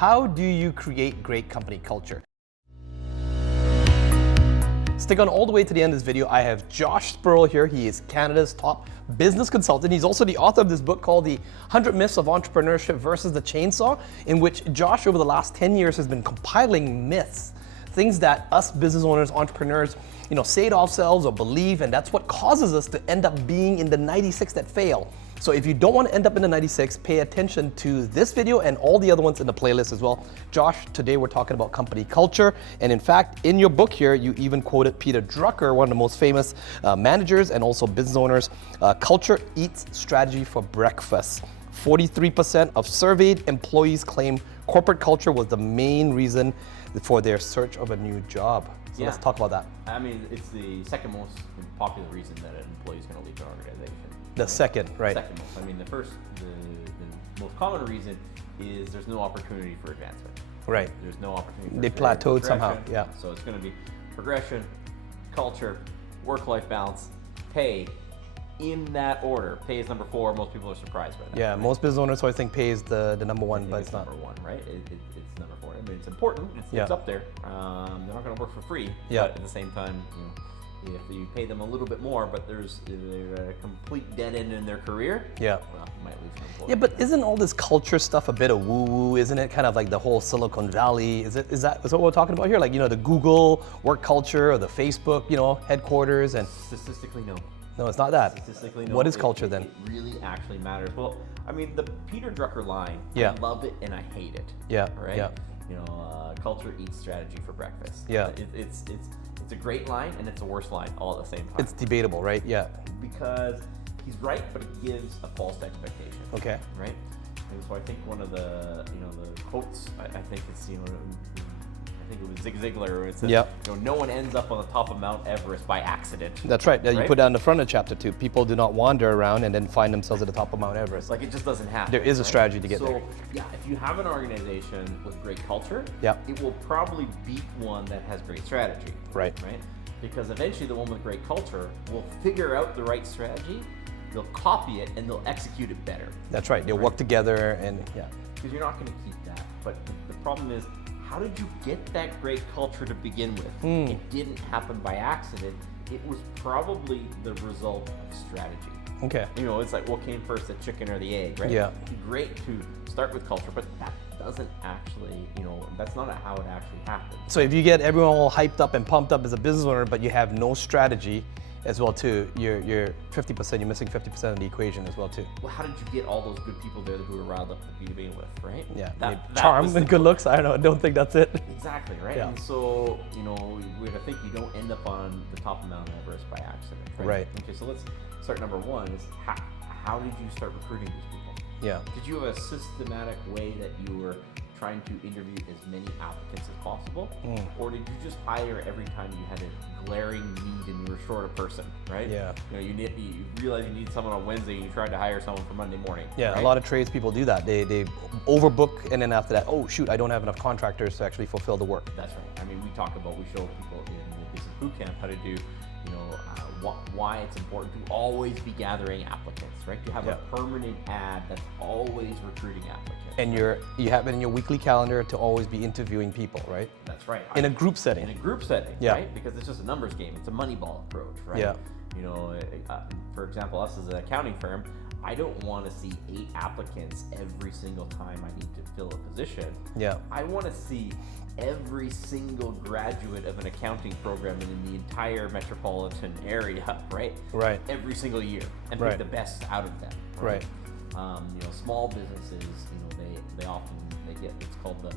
How do you create great company culture? Stick on all the way to the end of this video. I have Josh Spurrell here. He is Canada's top business consultant. He's also the author of this book called The 100 Myths of Entrepreneurship versus the Chainsaw, in which Josh over the last 10 years has been compiling myths, things that us business owners, entrepreneurs, say to ourselves or believe, and that's what causes us to end up being in the 96 that fail. So if you don't want to end up in the 96, pay attention to this video and all the other ones in the playlist as well. Josh, today we're talking about company culture. And in fact, in your book here, you even quoted Peter Drucker, one of the most famous managers and also business owners. Culture eats strategy for breakfast. 43% of surveyed employees claim corporate culture was the main reason for their search of a new job. So let's talk about that. I mean, it's the second most popular reason that an employee is going to leave an organization. The second, right? Second most. I mean, the most common reason is there's no opportunity for advancement. Right. There's no opportunity for They plateaued somehow, yeah. So it's going to be progression, culture, work-life balance, pay, in that order. Pay is number 4. Most people are surprised by that. Yeah, right? most business owners always think pay is the number one, but it's not. Number 1, right? It's number 4. I mean, it's important. It's up there. They're not going to work for free. Yeah. But at the same time, if you pay them a little bit more, but they're a complete dead end in their career, yeah, well, you might lose an employee. Yeah, but isn't all this culture stuff a bit of woo-woo? Isn't it kind of like the whole Silicon Valley? Is that what we're talking about here? Like, the Google work culture or the Facebook, headquarters and... Statistically, no. No, it's not that. Statistically, no. What is culture then? It really actually matters. Well, I mean, the Peter Drucker line, yeah. I love it and I hate it. Yeah, right? Yeah. Culture eats strategy for breakfast. Yeah. It's a great line and it's a worse line all at the same time. It's debatable, right? Yeah. Because he's right, but he gives a false expectation. Okay. Right? And so I think one of the the quotes, I think it's I think it was Zig Ziglar, it says, no one ends up on the top of Mount Everest by accident. That's right. You put that in the front of the chapter too. People do not wander around and then find themselves at the top of Mount Everest. Like, it just doesn't happen. There is a strategy to get there. So, yeah, if you have an organization with great culture, yeah, it will probably beat one that has great strategy. Right. Right? Because eventually the one with great culture will figure out the right strategy, they'll copy it, and they'll execute it better. That's right. They'll work together and, yeah. Because you're not going to keep that. But the problem is, how did you get that great culture to begin with? It didn't happen by accident. It was probably the result of strategy. Okay. It's like, what came first, the chicken or the egg, right? Yeah. It'd be great to start with culture, but that doesn't actually, that's not how it actually happens. So if you get everyone all hyped up and pumped up as a business owner, but you have no strategy as well too, you're 50%, you're missing 50% of the equation as well too. Well, how did you get all those good people there who were riled up to begin with, right? Yeah, that charm and good looks, I don't think that's it. Exactly, right? Yeah. And so, I think you don't end up on the top of Mount Everest by accident, right? Right. Okay, so let's start number 1 is how did you start recruiting these people? Yeah. Did you have a systematic way that you were trying to interview as many applicants as possible? Or did you just hire every time you had a glaring need and you were short a person, right? Yeah. You realize you need someone on Wednesday and you tried to hire someone for Monday morning. Yeah, right? A lot of tradespeople do that. They overbook, and then after that, oh shoot, I don't have enough contractors to actually fulfill the work. That's right. I mean, we show people in the Business Bootcamp how to do, why it's important to always be gathering applicants, right? To have a permanent ad that's always recruiting applicants. And you have it in your weekly calendar to always be interviewing people, right? That's right. In a group setting. In a group setting, right? Because it's just a numbers game. It's a Moneyball approach, right? Yeah. For example, us as an accounting firm, I don't want to see 8 applicants every single time I need to fill a position. Yeah. I want to see every single graduate of an accounting program in the entire metropolitan area, right? Right. Every single year, and pick the best out of them. Right. Small businesses, they often get, it's called the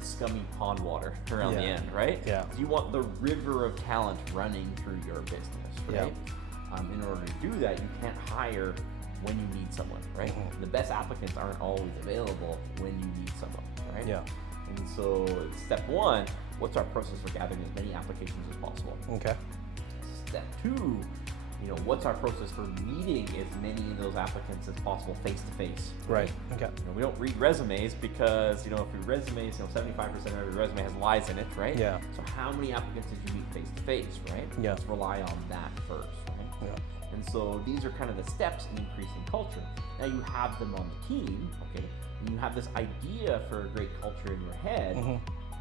scummy pond water around the end, right? Yeah. You want the river of talent running through your business, right? Yeah. In order to do that, you can't hire when you need someone, right? The best applicants aren't always available when you need someone, right? Yeah. And so step 1, what's our process for gathering as many applications as possible? Okay. Step 2, what's our process for meeting as many of those applicants as possible face to face? Right. Okay. We don't read resumes because, if your resumes, 75% of your resume has lies in it, right? Yeah. So how many applicants did you meet face to face, right? Yeah. Let's rely on that first, right? Yeah. And so these are kind of the steps in increasing culture. Now you have them on the team, okay, and you have this idea for a great culture in your head,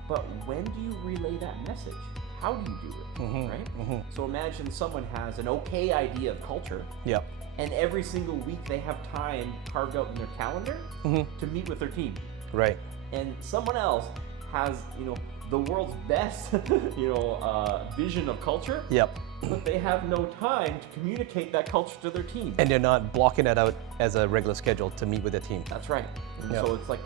but when do you relay that message? How do you do it, right? So imagine someone has an okay idea of culture, and every single week they have time carved out in their calendar to meet with their team. Right. And someone else has, the world's best, vision of culture. But they have no time to communicate that culture to their team. And they're not blocking it out as a regular schedule to meet with their team. That's right. And so it's like,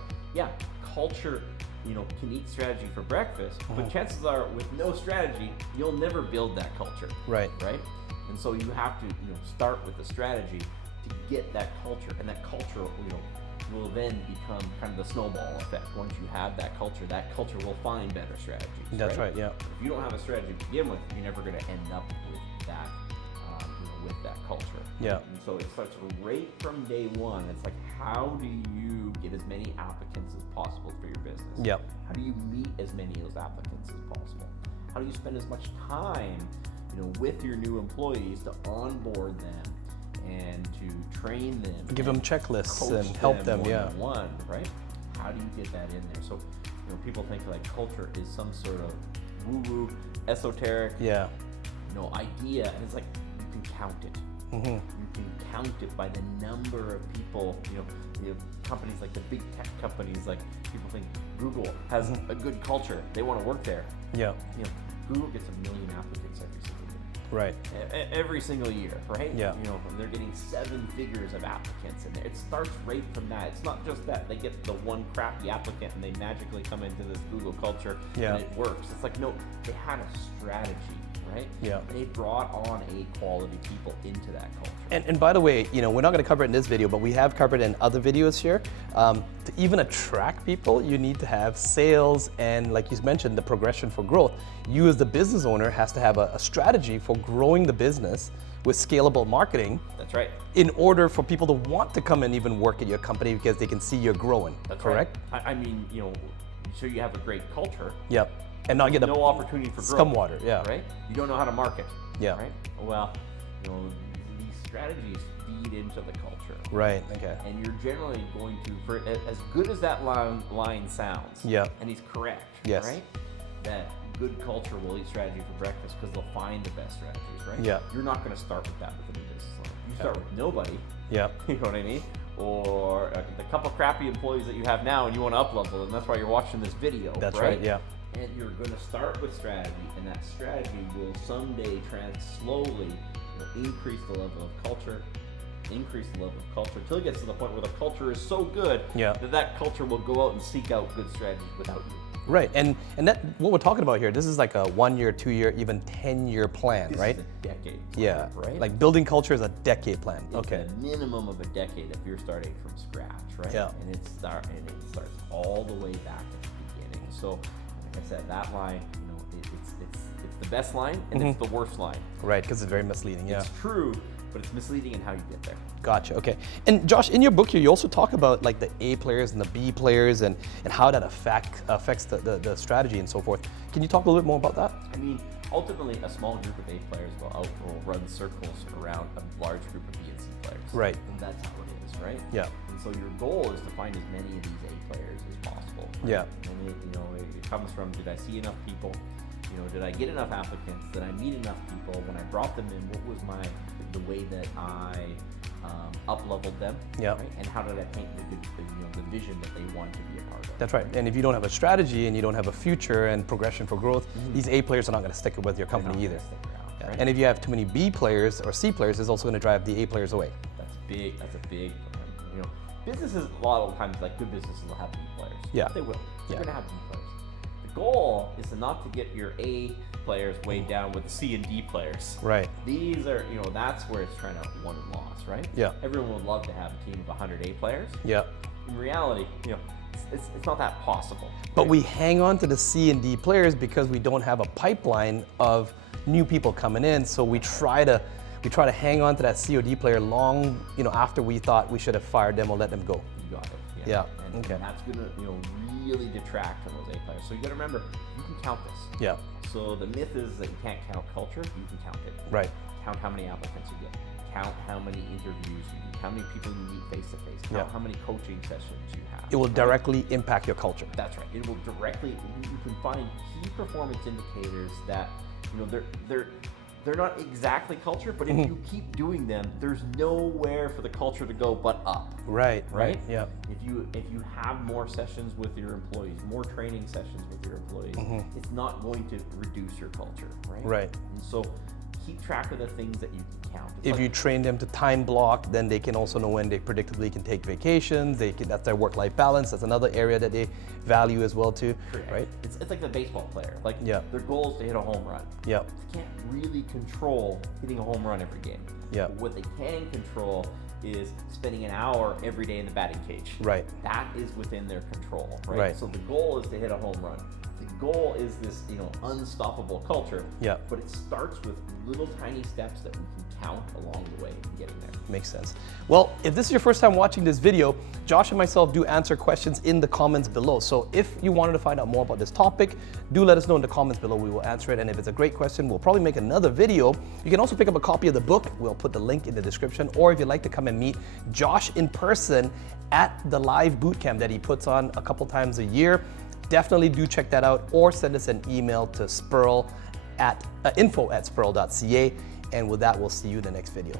culture, can eat strategy for breakfast, but chances are with no strategy, you'll never build that culture. Right. Right? And so you have to, start with the strategy to get that culture, and that culture, will then become kind of the snowball effect. Once you have that culture will find better strategies. That's right. Yeah. If you don't have a strategy to begin with, you're never going to end up with that, with that culture. Yeah. And so it starts right from day one. It's like, how do you get as many applicants as possible for your business? Yep. How do you meet as many of those applicants as possible? How do you spend as much time, with your new employees to onboard them and to train them, give them checklists and help them, one, right? How do you get that in there? So, people think like culture is some sort of woo-woo, esoteric, idea, and it's like you can count it. You can count it by the number of people. Companies like the big tech companies, like people think Google has a good culture. They want to work there. Yeah. Google gets 1 million applicants every single year. Right. Every single year, right? Yeah. They're getting 7 figures of applicants in there. It starts right from that. It's not just that they get the one crappy applicant and they magically come into this Google culture and it works. It's like, no, they had a strategy, right? Yeah. They brought on A quality people into that culture. And by the way, we're not going to cover it in this video, but we have covered it in other videos here. To even attract people, you need to have sales and, like you mentioned, the progression for growth. You as the business owner has to have a strategy for growing the business with scalable marketing. That's right. In order for people to want to come and even work at your company because they can see you're growing. That's correct? Right. I mean, so you have a great culture. Yep. And not get no opportunity for growth. Scum water, Right? You don't know how to market. Yeah. Right? Well, these strategies feed into the culture. Right, okay. And you're generally going to, for as good as that line sounds, and he's correct, right? That good culture will eat strategy for breakfast because they'll find the best strategies, right? Yeah. You're not going to start with that with a new business line. You start with nobody. Yeah. You know what I mean? Or the couple crappy employees that you have now and you want to up-level, and that's why you're watching this video. That's right, yeah. And you're going to start with strategy, and that strategy will someday slowly increase the level of culture, until it gets to the point where the culture is so good that culture will go out and seek out good strategies without you. Right, and that what we're talking about here, this is like a 1 year, 2 year, even 10-year plan, this right? Is a decade. Yeah, right. Like building culture is a decade plan. It's okay. a minimum of a decade if you're starting from scratch, right? Yeah. And it starts all the way back at the beginning. So, like I said, that line, it's the best line and it's the worst line. Right, because it's very misleading. Yeah. It's true, but it's misleading in how you get there. Gotcha. Okay. And Josh, in your book here, you also talk about like the A players and the B players and how that affects the strategy and so forth. Can you talk a little bit more about that? I mean, ultimately, a small group of A players will run circles around a large group of B and C players. Right. And that's how it is, right? Yeah. And so your goal is to find as many of these A players as possible. Right? Yeah. And it comes from, did I see enough people? Did I get enough applicants? Did I meet enough people? When I brought them in, what was the way that I up-leveled them? Yeah. Right? And how did I paint the vision that they want to be a part of? That's right. And if you don't have a strategy and you don't have a future and progression for growth, these A players are not going to stick with your company either. Stick around, right? And if you have too many B players or C players, it's also going to drive the A players away. That's a big. Businesses a lot of times, like good businesses, will have B players. Yeah. They will. They're Yeah. going to have B players. The goal is to not to get your A players weighed down with the C and D players. Right. These are, that's where it's trying to won and loss, right? Yeah. Everyone would love to have a team of 100 A players. Yeah. In reality, it's not that possible. But we hang on to the C and D players because we don't have a pipeline of new people coming in. So we try to hang on to that C or D player long, after we thought we should have fired them or let them go. You got it. Yeah. And Okay. that's gonna, really detract from those A players. So you got to remember, you can count this. Yeah. So the myth is that you can't count culture. You can count it. Right. count how many applicants you get, count how many interviews you do, how many people you meet face to face, count how many coaching sessions you have. It will directly impact your culture. That's right. It will directly. You can find key performance indicators that, you know, they're not exactly culture, but if you keep doing them, there's nowhere for the culture to go but up. Right. Yeah. If you have more sessions with your employees, more training sessions with your employees, it's not going to reduce your culture, right? Right. And so keep track of the things that you can count. It's If you train them to time block, then they can also know when they predictably can take vacations. That's their work-life balance. That's another area that they value as well too, right? It's like the baseball player. Like their goal is to hit a home run. Yeah. They can't really control hitting a home run every game. Yeah. What they can control is spending an hour every day in the batting cage. Right. That is within their control, right? Right. So the goal is to hit a home run. The goal is this, you know, unstoppable culture. Yeah. But it starts with little tiny steps that we can count along the way in getting there. Makes sense. Well, if this is your first time watching this video, Josh and myself do answer questions in the comments below. So if you wanted to find out more about this topic, do let us know in the comments below. We will answer it. And if it's a great question, we'll probably make another video. You can also pick up a copy of the book. We'll put the link in the description. Or if you'd like to come and meet Josh in person at the live bootcamp that he puts on a couple times a year, definitely do check that out, or send us an email to Spurrell at info@spurrell.ca. And with that, we'll see you in the next video.